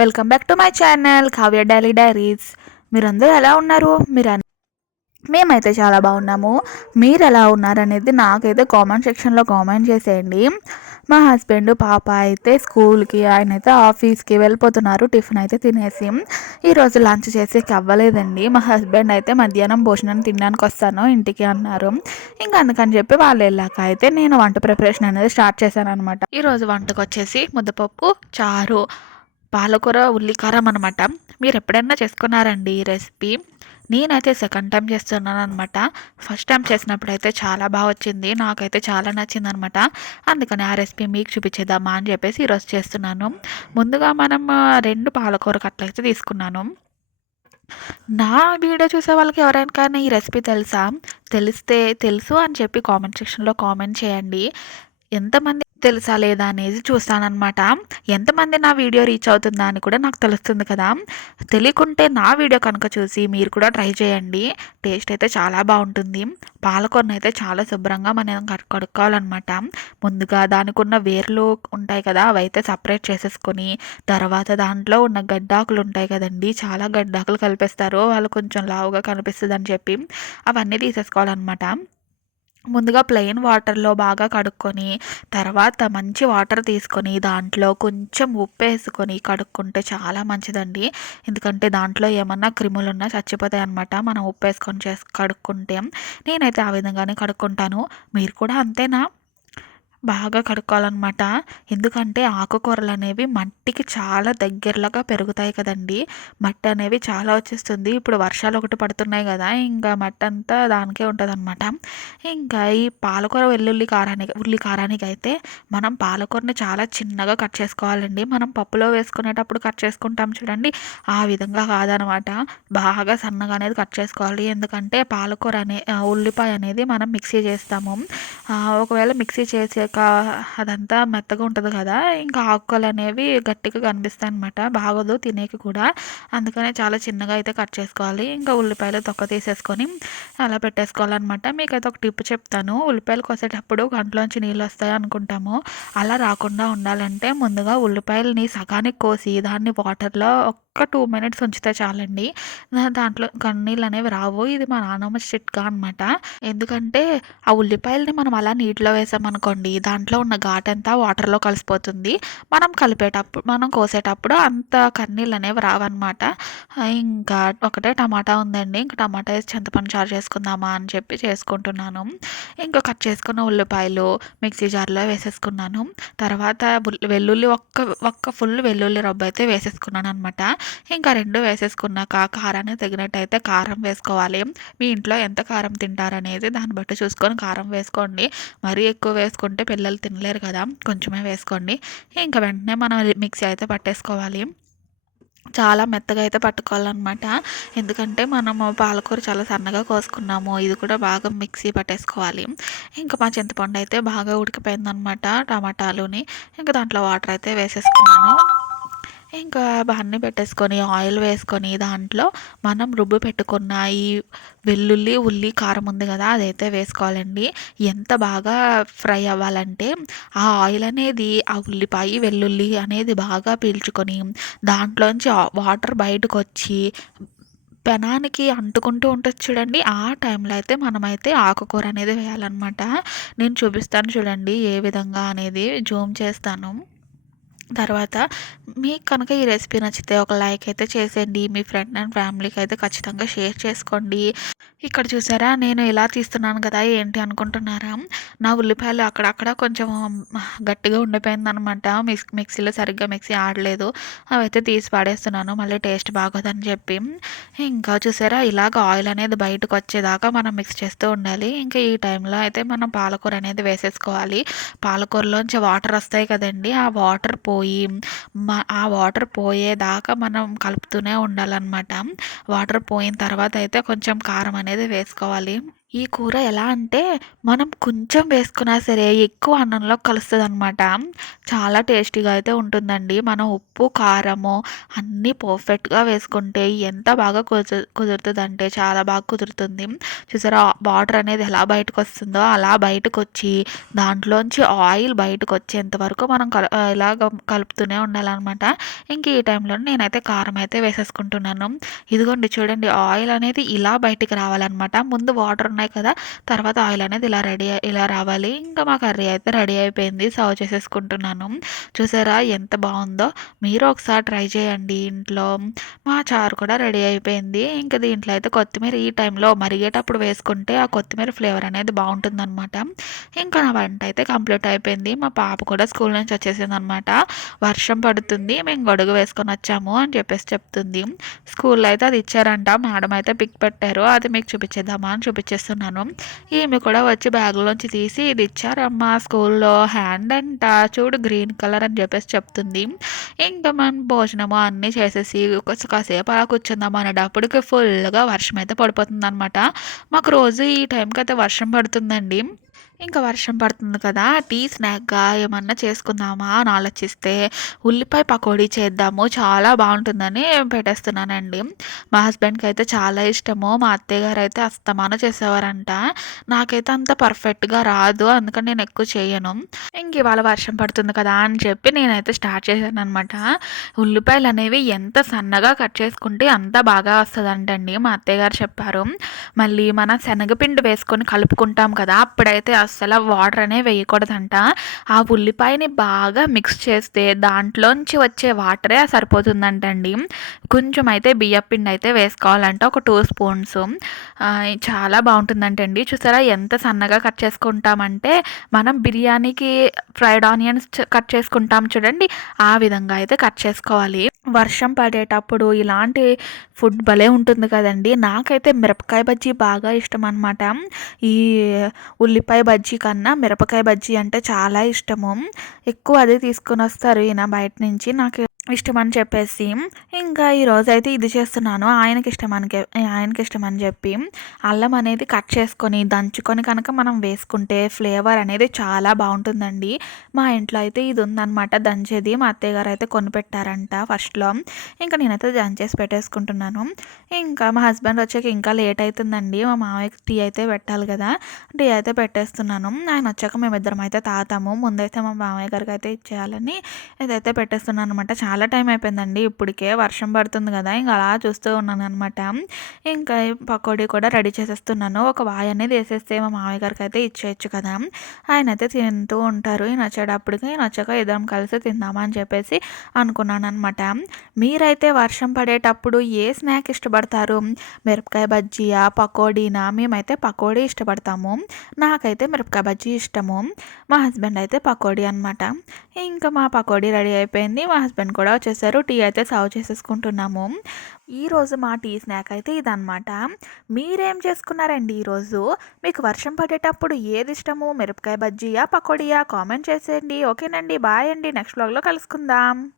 Welcome back to my channel Kavya daily diaries. మీరందరూ ఎలా ఉన్నారు? మేమైతే చాలా బాగున్నాము. మీరు ఎలా ఉన్నారనేది నాకైతే కామెంట్ సెక్షన్లో కామెంట్ చేసేయండి. మా హస్బెండ్ పాప అయితే స్కూల్కి, ఆయన అయితే ఆఫీస్కి వెళ్ళిపోతున్నారు. టిఫిన్ అయితే తినేసి ఈరోజు లంచ్ చేసేకి అవ్వలేదండి. మా హస్బెండ్ అయితే మధ్యాహ్నం భోజనం తినడానికి వస్తాను ఇంటికి అన్నారు. ఇంకా అందుకని చెప్పి వాళ్ళు వెళ్ళాక అయితే నేను వంట ప్రిపరేషన్ అనేది స్టార్ట్ చేశాను అనమాట. ఈరోజు వంటకు వచ్చేసి ముద్దపప్పు, చారు, పాలకూర, ఉల్లికారం అనమాట. మీరు ఎప్పుడైనా చేసుకున్నారండి ఈ రెసిపీ? నేనైతే సెకండ్ టైం చేస్తున్నాను అనమాట. ఫస్ట్ టైం చేసినప్పుడు అయితే చాలా బాగా వచ్చింది, నాకైతే చాలా నచ్చింది అనమాట. అందుకని ఆ రెసిపీ మీకు చూపించేద్దామా అని చెప్పేసి ఈరోజు చేస్తున్నాను. ముందుగా మనం 2 పాలకూర కట్టలు తీసుకున్నాను. నా వీడియో చూసే వాళ్ళకి ఎవరికైనా ఈ రెసిపీ తెలుసా? తెలిస్తే తెలుసు అని చెప్పి కామెంట్ సెక్షన్లో కామెంట్ చేయండి. ఎంతమంది తెలుసా లేదా అనేది చూస్తానన్నమాట. ఎంతమంది నా వీడియో రీచ్ అవుతుందా అని కూడా నాకు తెలుస్తుంది కదా. తెలియకుంటే నా వీడియో కనుక చూసి మీరు కూడా ట్రై చేయండి. టేస్ట్ అయితే చాలా బాగుంటుంది. పాలకూరను అయితే చాలా శుభ్రంగా మనం కడుక్కోవాలన్నమాట. ముందుగా దానికి ఉన్న వేర్లు ఉంటాయి కదా, అవి అయితే సపరేట్ చేసేసుకొని తర్వాత దాంట్లో ఉన్న గడ్డాకులు ఉంటాయి కదండి, చాలా గడ్డాకులు కలిపేస్తారు వాళ్ళు కొంచెం లావుగా కనిపిస్తుంది అని చెప్పి అవన్నీ తీసేసుకోవాలన్నమాట. ముందుగా ప్లెయిన్ వాటర్లో బాగా కడుక్కొని తర్వాత మంచి వాటర్ తీసుకొని దాంట్లో కొంచెం ఉప్పు వేసుకొని కడుక్కుంటే చాలా మంచిదండి. ఎందుకంటే దాంట్లో ఏమన్నా క్రిములు ఉన్నా చచ్చిపోతాయి అన్నమాట మనం ఉప్పు వేసుకొని కడుక్కుంటే. నేనైతే ఆ విధంగానే కడుక్కుంటాను. మీరు కూడా అంతేనా? బాగా కడుక్కోవాలన్నమాట. ఎందుకంటే ఆకుకూరలు అనేవి మట్టికి చాలా దగ్గరలాగా పెరుగుతాయి కదండి. మట్టి అనేవి చాలా వచ్చేస్తుంది. ఇప్పుడు వర్షాలు ఒకటి పడుతున్నాయి కదా, ఇంకా మట్టి అంతా దానికే ఉంటుందన్నమాట. ఇంకా ఈ పాలకూర ఉల్లి కారానికి అయితే మనం పాలకూరని చాలా చిన్నగా కట్ చేసుకోవాలండి. మనం పప్పులో వేసుకునేటప్పుడు కట్ చేసుకుంటాం చూడండి, ఆ విధంగా కాదనమాట. బాగా సన్నగా అనేది కట్ చేసుకోవాలి. ఎందుకంటే పాలకూర ఉల్లిపాయ అనేది మనం మిక్సీ చేస్తాము. ఒకవేళ మిక్సీ చేసాక అదంతా మెత్తగా ఉంటుంది కదా, ఇంకా ఆకుకూరలు అనేవి గట్టిగా కనిపిస్తాయి అనమాట, బాగోదు తినేకి కూడా. అందుకనే చాలా చిన్నగా అయితే కట్ చేసుకోవాలి. ఇంకా ఉల్లిపాయలు తొక్క తీసేసుకొని అలా పెట్టేసుకోవాలన్నమాట. మీకైతే ఒక టిప్ చెప్తాను. ఉల్లిపాయలు కోసేటప్పుడు కంట్లోంచి నీళ్ళు వస్తాయి అనుకుంటాము, అలా రాకుండా ఉండాలంటే ముందుగా ఉల్లిపాయలని సగానికి కోసి దాన్ని వాటర్లో ఒక్క 2 మినిట్స్ ఉంచితే చాలండి. దాంట్లో కన్నీళ్ళు అనేవి రావు. ఇది మా నాన్నమ్మ చిట్కా అనమాట. ఎందుకంటే ఆ ఉల్లిపాయలని మనం అలా నీటిలో వేసామనుకోండి, దాంట్లో ఉన్న ఘాటంతా వాటర్లో కలిసిపోతుంది. మనం కోసేటప్పుడు అంత కన్నీళ్ళు అనేవి రావన్నమాట. ఇంకా ఒకటే టమాటా ఉందండి, ఇంకా టమాటా వేసి చింతపండు చారు చేసుకుందామా అని చెప్పి చేసుకుంటున్నాను. ఇంకా కట్ చేసుకున్న ఉల్లిపాయలు మిక్సీ జార్లో వేసేసుకున్నాను. తర్వాత వెల్లుల్లి ఒక్క ఫుల్ వెల్లుల్లి రబ్బ అయితే వేసేసుకున్నాను అనమాట. ఇంకా 2 వేసేసుకున్నాక కారానికి తగినట్టయితే కారం వేసుకోవాలి. మీ ఇంట్లో ఎంత కారం తింటారనేది దాన్ని బట్టి చూసుకొని కారం వేసుకోండి. మరీ ఎక్కువ వేసుకుంటే పిల్లలు తినలేరు కదా, కొంచెమే వేసుకోండి. ఇంకా వెంటనే మనం మిక్సీ అయితే పట్టేసుకోవాలి. చాలా మెత్తగా అయితే పట్టుకోవాలన్నమాట. ఎందుకంటే మనము పాలకూర చాలా సన్నగా కోసుకున్నాము, ఇది కూడా బాగా మిక్సీ పట్టేసుకోవాలి. ఇంకా మా చింతపండు అయితే బాగా ఉడికిపోయిందనమాట, టమాటాలుని. ఇంకా దాంట్లో వాటర్ అయితే వేసేసుకున్నాను. ఇంకా బాండీ పెట్టేసుకొని ఆయిల్ వేసుకొని దాంట్లో మనం రుబ్బు పెట్టుకున్న ఈ వెల్లుల్లి, ఉల్లి, కారం ఉంది కదా, అదైతే వేసుకోవాలండి. ఎంత బాగా ఫ్రై అవ్వాలంటే ఆ ఆయిల్ అనేది ఆ ఉల్లిపాయ, వెల్లుల్లి అనేది బాగా పీల్చుకొని దాంట్లోంచి వాటర్ బయటకు వచ్చి పెనానికి అంటుకుంటూ ఉంటుంది చూడండి, ఆ టైంలో అయితే మనమైతే ఆకుకూర అనేది వేయాలన్నమాట. నేను చూపిస్తాను చూడండి ఏ విధంగా అనేది, జూమ్ చేస్తాను. తర్వాత మీకు కనుక ఈ రెసిపీ నచ్చితే ఒక లైక్ అయితే చేసేయండి. మీ ఫ్రెండ్ అండ్ ఫ్యామిలీకి అయితే ఖచ్చితంగా షేర్ చేసుకోండి. ఇక్కడ చూసారా నేను ఇలా తీస్తున్నాను కదా, ఏంటి అనుకుంటున్నారా? నా ఉల్లిపాయలు అక్కడక్కడ కొంచెం గట్టిగా ఉండిపోయిందనమాట. మిక్సీలో సరిగ్గా మిక్సీ ఆడలేదు, అవైతే తీసి పాడేస్తున్నాను మళ్ళీ టేస్ట్ బాగోదని చెప్పి. ఇంకా చూసారా ఇలాగ ఆయిల్ అనేది బయటకు వచ్చేదాకా మనం మిక్స్ చేస్తూ ఉండాలి. ఇంకా ఈ టైంలో అయితే మనం పాలకూర అనేది వేసేసుకోవాలి. పాలకూరలోంచి వాటర్ వస్తాయి కదండి, ఆ వాటర్ పోయేదాకా మనం కలుపుతూనే ఉండాలన్నమాట. వాటర్ పోయిన తర్వాత అయితే కొంచెం కారం అనేది వేసుకోవాలి. ఈ కూర ఎలా అంటే, మనం కొంచెం వేసుకున్నా సరే ఎక్కువ అన్నంలో కలుస్తదనమాట. చాలా టేస్టీగా అయితే ఉంటుందండి. మనం ఉప్పు, కారము అన్నీ పర్ఫెక్ట్‌గా వేసుకుంటే ఎంత బాగా కుదురుతదంటే చాలా బాగా కుదురుతుంది. చూసారా వాటర్ అనేది ఎలా బయటకొస్తుందో అలా బయటకొచ్చి దాంట్లోంచి ఆయిల్ బయటకొచ్చేంత వరకు మనం ఇలాగ కలుపుతూనే ఉండాలనమాట. ఇంక ఈ టైంలో నేనైతే కారం అయితే వేసేసుకుంటున్నాను. ఇదిగోండి చూడండి ఆయిల్ అనేది ఇలా బయటికి రావాలనమాట. ముందు వాటర్ ఉన్నాయి కదా! తర్వాత ఆయిల్ అనేది ఇలా రావాలి. ఇంకా మా కర్రీ అయితే రెడీ అయిపోయింది. సర్వ్ చేసేసుకుంటున్నాను. చూసారా ఎంత బావుందో! మీరు ఒకసారి ట్రై చేయండి ఇంట్లో. మా చారు కూడా రెడీ అయిపోయింది. ఇంక దీంట్లో అయితే కొత్తిమీర ఈ టైంలో మరిగేటప్పుడు వేసుకుంటే ఆ కొత్తిమీర ఫ్లేవర్ అనేది బావుంటుందనమాట. ఇంకా నా వంట అయితే కంప్లీట్ అయిపోయింది. మా పాప కూడా స్కూల్ నుంచి వచ్చేసిందనమాట. వర్షం పడుతుంది. మేము గొడుగు వేసుకొనొచ్చాము అని చెప్పేసి చెప్తుంది. స్కూల్‌లో అయితే అది ఇచ్చారంట. మేడం అయితే పిక్ పెట్టారు. అది మీకు చూపించేద్దామా అని చూపించేస్తున్నాను. ఈమె కూడా వచ్చి బ్యాగ్‌లోంచి తీసి ఇది ఇచ్చారమ్మా స్కూల్‌లో హ్యాండ్ అంట చూడు గ్రీన్ కలర్ అని చెప్పేసి చెప్తుంది. ఇంకా మనం భోజనము అన్నీ చేసేసి కాసేపు అలా కూర్చుందాం అనేటప్పటికి ఫుల్‌గా వర్షం అయితే పడిపోతుందనమాట. మాకు రోజు ఈ టైంకయితే వర్షం పడుతుందండి. ఇంకా వర్షం పడుతుంది కదా! టీ స్నాక్‌గా ఏమన్నా చేసుకుందామా అని ఆలోచిస్తే, ఉల్లిపాయ పకోడీ చేద్దాము చాలా బావుంటుందని పెట్టేస్తున్నానండి. మా హస్బెండ్‌కయితే చాలా ఇష్టము. మా అత్తయ్య గారైతే అస్తమానం చేసేవారంట. నాకైతే అంత పర్ఫెక్ట్‌గా రాదు. అందుకని నేను ఎక్కువ చేయను. ఇంక ఇవాళ వర్షం పడుతుంది కదా అని చెప్పి నేనైతే స్టార్ట్ చేశాననమాట. ఉల్లిపాయలనేవి ఎంత సన్నగా కట్ చేసుకుంటే అంత బాగా వస్తదంటండి మా అత్తయ్య గారు చెప్పారు. మళ్ళీ మన శనగపిండి వేసుకొని కలుపుకుంటాం కదా! అప్పుడైతే అస్సల వాటర్ అనేవి వేయకూడదంట. ఆ ఉల్లిపాయని బాగా మిక్స్ చేస్తే దాంట్లోంచి వచ్చే వాటరే సరిపోతుందంటండి. కొంచెం అయితే బియ్యపిండి అయితే వేసుకోవాలంట ఒక 2 స్పూన్స్. చాలా బావుంటుందంటండి. చూసారా ఎంత సన్నగా కట్ చేసుకుంటామంటే మనం బిర్యానీకి ఫ్రైడ్ ఆనియన్స్ కట్ చేసుకుంటాం చూడండి. ఆ విధంగా అయితే కట్ చేసుకోవాలి. వర్షం పడేటప్పుడు ఇలాంటి ఫుడ్ భలే ఉంటుంది కదండీ! నాకైతే మిరపకాయ బజ్జీ బాగా ఇష్టమనమాట. ఈ ఉల్లిపాయ బజ్జీ కన్నా మిరపకాయ బజ్జీ అంటే చాలా ఇష్టము. ఎక్కువ అదే తీసుకొనొస్తారు ఈయన బయట నుంచి. నాకు ఇష్టమని చెప్పేసి ఇంకా ఈరోజైతే ఇది చేస్తున్నాను. ఆయనకిష్టమని చెప్పి అల్లం అనేది కట్ చేసుకొని, దంచుకొని కనుక మనం వేసుకుంటే ఫ్లేవర్ అనేది చాలా బావుంటుందండి. మా ఇంట్లో అయితే ఇది ఉందనమాట దంచేది. మా అత్తయ్య గారైతే కొనిపెట్టారంట ఫస్ట్‌లో. ఇంక నేనైతే దంచేసి పెట్టేసుకుంటున్నాను. ఇంకా మా హస్బెండ్ వచ్చాక ఇంకా లేట్ అయితుందండి. మా మామయ్యకి టీ అయితే పెట్టాలి కదా! టీ అయితే పెట్టేస్తున్నాను. ఆయన వచ్చాక మేమిద్దరం అయితే తాగుతాము. ముందైతే మా మామయ్య గారికైతే ఇచ్చేయాలని ఇదైతే పెట్టేస్తున్నాననమాట. చాలా టైం అయిపోయిందండి ఇప్పటికే. వర్షం పడుతుంది కదా! ఇంక అలా చూస్తూ ఉన్నాననమాట. ఇంకా ఈ పకోడీ కూడా రెడీ చేసేస్తున్నాను. ఒక వాయి అనేది ఏసేస్తే మా మామయ్య గారికైతే ఇచ్చేయొచ్చు కదా! ఆయనైతే తింటూ ఉంటారు. ఈయన వచ్చాక ఇద్దరం కలిసి తిందామా అని చెప్పేసి అనుకున్నాననమాట. మీరైతే వర్షం పడేటప్పుడు ఏ స్నాక్ ఇష్టపడతారు? మిరపకాయ బజ్జీయా? పకోడీనా? మేమైతే పకోడీ ఇష్టపడతాము. నాకైతే మిరపకాయ బజ్జీ ఇష్టము. మా హస్బెండ్ అయితే పకోడీ అనమాట. ఇంకా మా పకోడీ రెడీ అయిపోయింది. మా హస్బెండ్ కూడా వచ్చేసారు. టీ అయితే సర్వ్ చేసేసుకుంటున్నాము. ఈరోజు మా టీ స్నాక్ అయితే ఇదనమాట. మీరేం చేసుకున్నారండి ఈరోజు? మీకు వర్షం పడేటప్పుడు ఏది ఇష్టము? మిరపకాయ బజ్జీయా? పకోడీయా? కామెంట్ చేసేయండి. ఓకేనండి. బాయ్ అండి. నెక్స్ట్ వ్లాగ్‌లో కలుసుకుందాం.